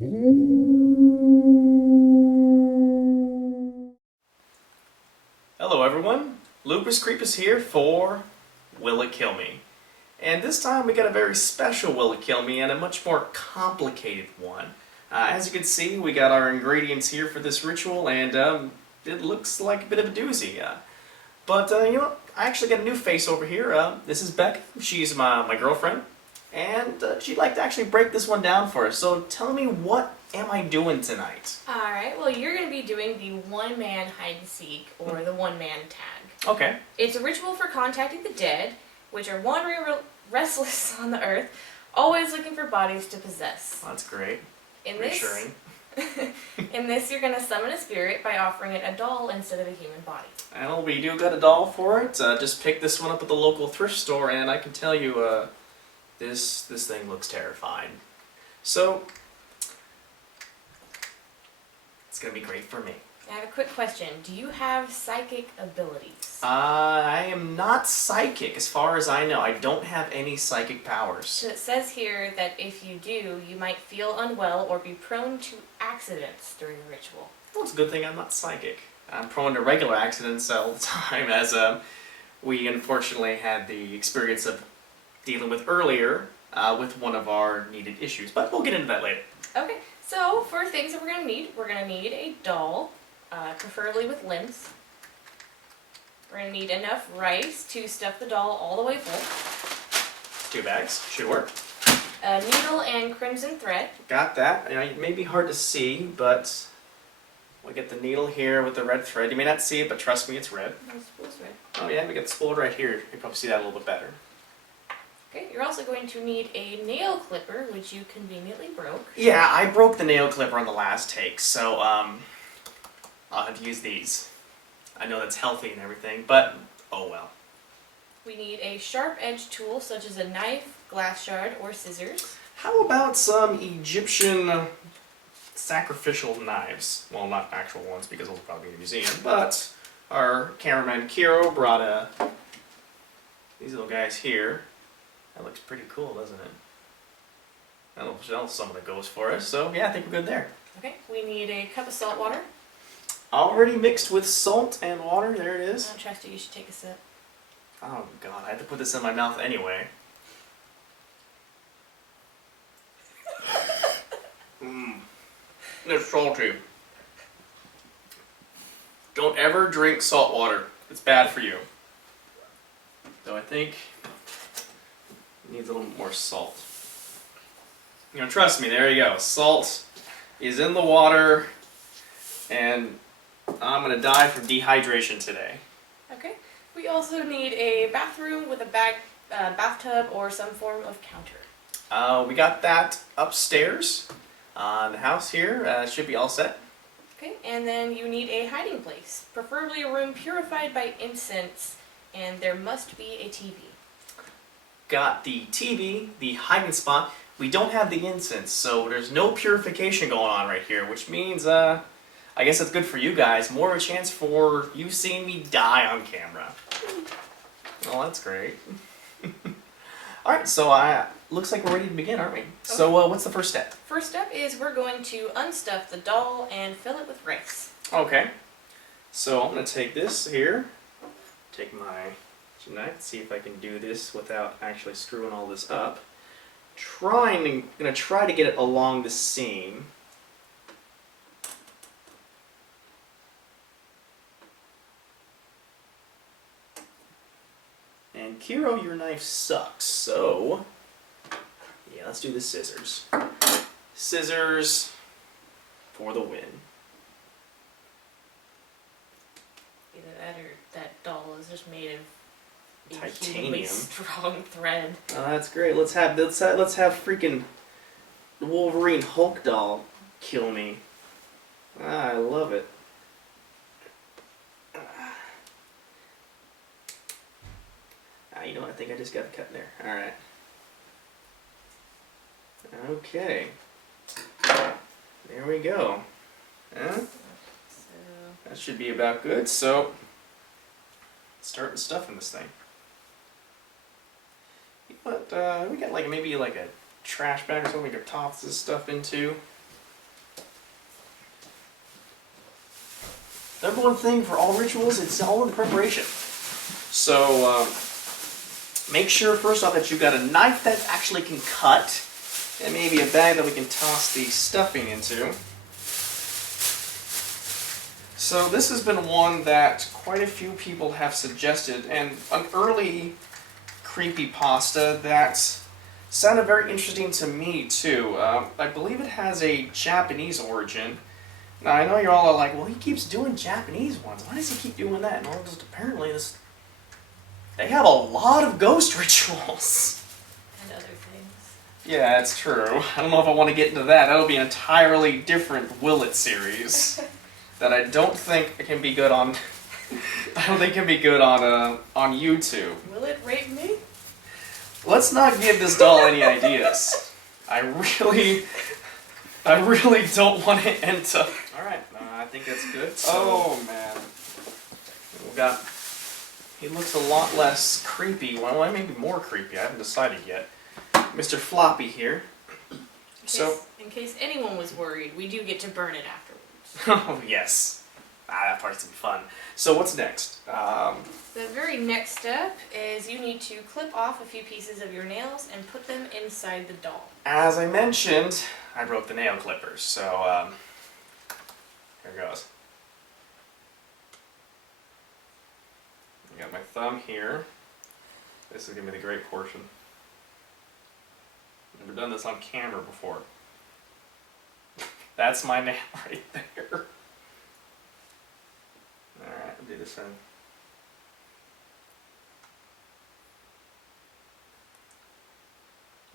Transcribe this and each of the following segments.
Hello everyone, Lupus Creepus here for Will It Kill Me? And this time we got a very special Will It Kill Me and a much more complicated one. As you can see, we got our ingredients here for this ritual and it looks like a bit of a doozy. But you know what, I actually got a new face over here. This is Becca, she's my girlfriend, and she'd like to actually break this one down for us. So tell me, what am I doing tonight? Alright, well you're going to be doing the one-man hide-and-seek, or the one-man tag. Okay. It's a ritual for contacting the dead, which are wandering restless on the earth, always looking for bodies to possess. Well, that's great. Reassuring. In this, you're going to summon a spirit by offering it a doll instead of a human body. Well, we do got a doll for it. Just picked this one up at the local thrift store, and I can tell you, this thing looks terrifying. So, it's gonna be great for me. I have a quick question. Do you have psychic abilities? I am not psychic, as far as I know. I don't have any psychic powers. So it says here that if you do, you might feel unwell or be prone to accidents during the ritual. Well, it's a good thing I'm not psychic. I'm prone to regular accidents all the time, as we unfortunately had the experience of dealing with earlier with one of our needed issues. But we'll get into that later. Okay, so for things that we're going to need a doll, preferably with limbs. We're going to need enough rice to stuff the doll all the way full. 2 bags, should work. A needle and crimson thread. Got that. You know, it may be hard to see, but we get the needle here with the red thread. You may not see it, but trust me, it's red. Spool's red. Oh yeah, we got the spool right here. You can probably see that a little bit better. Okay, you're also going to need a nail clipper, which you conveniently broke. Yeah, I broke the nail clipper on the last take, so I'll have to use these. I know that's healthy and everything, but oh well. We need a sharp-edged tool, such as a knife, glass shard, or scissors. How about some Egyptian sacrificial knives? Well, not actual ones, because those will probably be in a museum, but our cameraman Kiro brought these little guys here. That looks pretty cool, doesn't it? That'll summon the ghost for us, so yeah, I think we're good there. Okay, we need a cup of salt water. Already mixed with salt and water, there it is. I don't trust you, you should take a sip. Oh god, I had to put this in my mouth anyway. It's salty. Don't ever drink salt water. It's bad for you. So I think it needs a little more salt. You know, trust me, there you go. Salt is in the water, and I'm gonna die from dehydration today. Okay. We also need a bathroom with a bathtub or some form of counter. We got that upstairs. The house here should be all set. Okay, and then you need a hiding place, preferably a room purified by incense, and there must be a TV. Got the TV, the hiding spot. We don't have the incense, so there's no purification going on right here, which means, I guess that's good for you guys. More of a chance for you seeing me die on camera. Oh, that's great. Alright, so looks like we're ready to begin, aren't we? Okay. So what's the first step? First step is we're going to unstuff the doll and fill it with rice. Okay. So I'm going to take this here, take my knife, see if I can do this without actually screwing all this up. Going to try to get it along the seam. And Kiro, your knife sucks, so yeah, let's do the scissors. Scissors for the win. Either that or that doll is just made of Titanium. Strong thread. Oh, that's great. Let's have freaking Wolverine Hulk doll kill me. I love it. You know what? I think I just got a cut there. All right. Okay. There we go. That should be about good. So, start stuffing this thing. But we got maybe a trash bag or something we could toss this stuff into. number one thing for all rituals, it's all in preparation. So make sure first off that you've got a knife that actually can cut, and maybe a bag that we can toss the stuffing into. So this has been one that quite a few people have suggested, and an early creepypasta that sounded very interesting to me too. I believe it has a Japanese origin. Now I know you're all like, well, he keeps doing Japanese ones. Why does he keep doing that? And just apparently they have a lot of ghost rituals. And other things. Yeah, it's true. I don't know if I want to get into that. That'll be an entirely different Will It series that I don't think can be good on. I don't think can be good on YouTube. Will it rape me? Let's not give this doll any ideas. I really don't want to end up. All right, I think that's good. So Oh man. we got. He looks a lot less creepy. Well, maybe more creepy. I haven't decided yet. Mr. Floppy here. In case anyone was worried, we do get to burn it afterwards. Oh yes, that part's been fun. So what's next? The very next step is you need to clip off a few pieces of your nails and put them inside the doll. As I mentioned, I broke the nail clippers, so here goes. I got my thumb here. This is gonna be the great portion. Never done this on camera before. That's my nail right there. Alright, I'll do this end.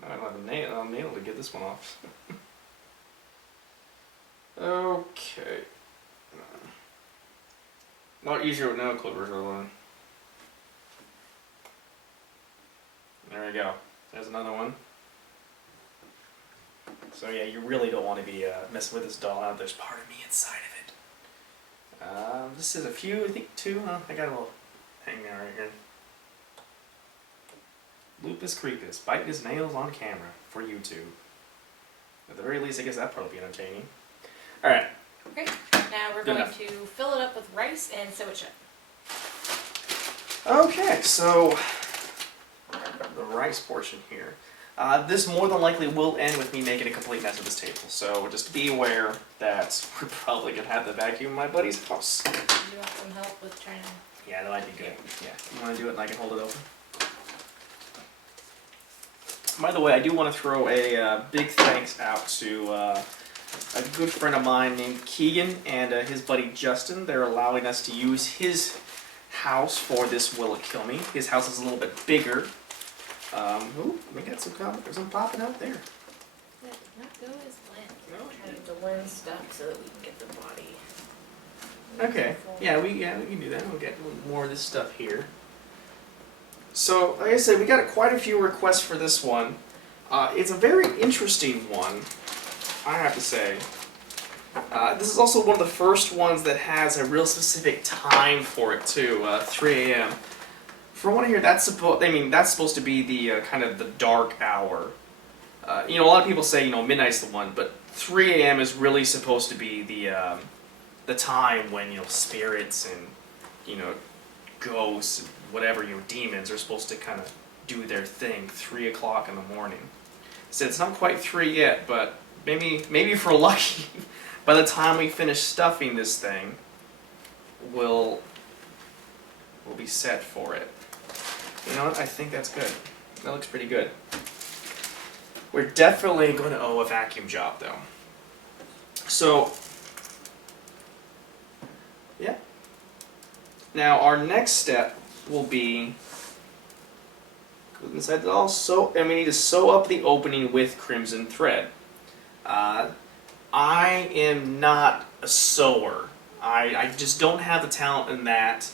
I don't have a nail to get this one off. Okay. Not easier with nail clippers, really. There we go. There's another one. So yeah, you really don't want to be messing with this doll out. There's part of me inside of it. This is a few, I think two. I got a little hang there right here. Lupus Creepus, biting his nails on camera for YouTube. At the very least, I guess that part will be entertaining. Alright. Okay, now we're going to fill it up with rice and sew it shut. Okay, so the rice portion here. This more than likely will end with me making a complete mess of this table, so just be aware that we're probably going to have to vacuum my buddy's house. Do you want some help with trying to... Yeah, that might be good. Yeah, you want to do it and I can hold it open? By the way, I do want to throw a big thanks out to a good friend of mine named Kegan and his buddy Justin. They're allowing us to use his house for this Will It Kill Me. His house is a little bit bigger. Ooh, we got some popping out there. That did not go as planned. We're trying to lens stuff so that we can get the body. Okay. Yeah, we can do that. We'll get a little more of this stuff here. So, like I said, we got quite a few requests for this one. It's a very interesting one, I have to say. This is also one of the first ones that has a real specific time for it too, 3 a.m. From what I hear, that's supposed to be the kind of the dark hour. A lot of people say midnight's the one, but 3 a.m. is really supposed to be the time when spirits and ghosts, and whatever demons are supposed to kind of do their thing. 3 o'clock in the morning. So it's not quite 3 yet, but maybe if we're lucky, by the time we finish stuffing this thing, we'll be set for it. You know what? I think that's good. That looks pretty good. We're definitely going to owe a vacuum job, though. So, yeah. Now, our next step will be inside the doll. And we need to sew up the opening with crimson thread. I am not a sewer. I just don't have the talent in that.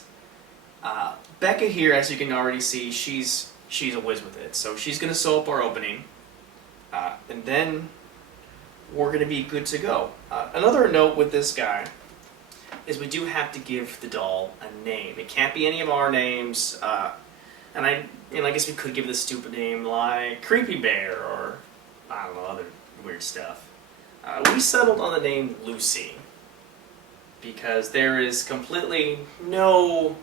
Becca here, as you can already see, she's a whiz with it. So she's going to sew up our opening, and then we're going to be good to go. Another note with this guy is we do have to give the doll a name. It can't be any of our names, and I guess we could give it a stupid name like Creepy Bear or, other weird stuff. We settled on the name Lucy. because there is completely no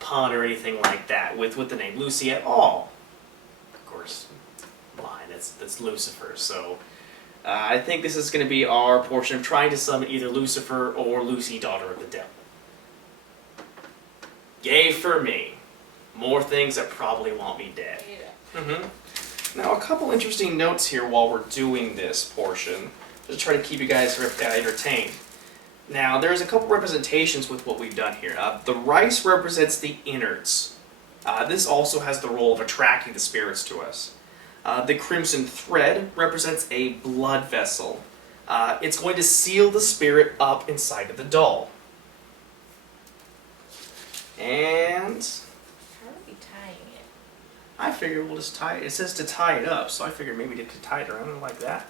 pun or anything like that with the name Lucy at all. Of course, line, that's Lucifer. So I think this is going to be our portion of trying to summon either Lucifer or Lucy, daughter of the devil. Yay for me. More things that probably want me dead. Now, a couple interesting notes here while we're doing this portion, just to try to keep you guys entertained. Now, there's a couple representations with what we've done here. The rice represents the innards. This also has the role of attracting the spirits to us. The crimson thread represents a blood vessel. It's going to seal the spirit up inside of the doll. And How are we tying it? I figured we'll just tie it. It says to tie it up, so I figured maybe to tie it around like that.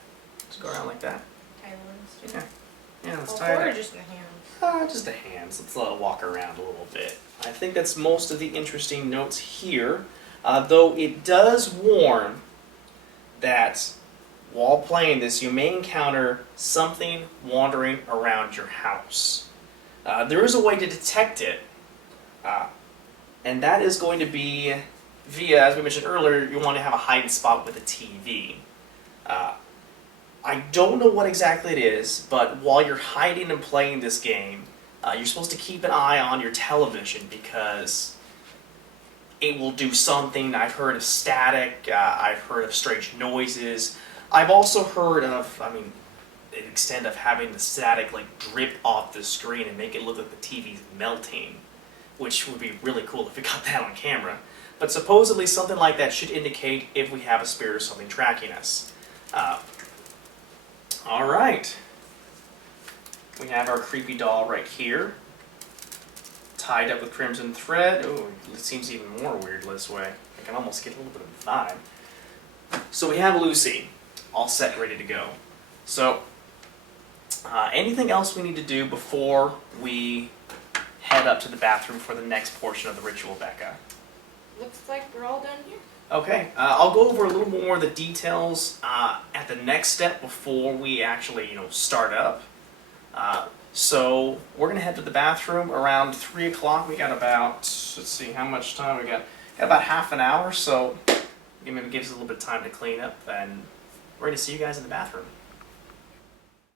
Just go around like that. Tie the limbs too? Yeah. Yeah, let's Oh, tie it or up. just the hands? Just the hands. Let's let it walk around a little bit. I think that's most of the interesting notes here. Though it does warn that while playing this, you may encounter something wandering around your house. There is a way to detect it, and that is going to be via, as we mentioned earlier, you want to have a hiding spot with a TV. I don't know what exactly it is, but while you're hiding and playing this game, you're supposed to keep an eye on your television because it will do something. I've heard of static, I've heard of strange noises. I've also heard of, the extent of having the static drip off the screen and make it look like the TV's melting, which would be really cool if we got that on camera. But supposedly something like that should indicate if we have a spirit or something tracking us. Alright. We have our creepy doll right here, tied up with crimson thread. Oh, it seems even more weird this way. I can almost get a little bit of a vibe. So we have Lucy, all set, ready to go. So, anything else we need to do before we head up to the bathroom for the next portion of the ritual, Becca? Looks like we're all done here. Okay, I'll go over a little more of the details at the next step before we actually, start up. So we're gonna head to the bathroom around 3 o'clock. We got about, let's see, how much time we got? Got about half an hour, so maybe gives us a little bit of time to clean up, and we're gonna see you guys in the bathroom.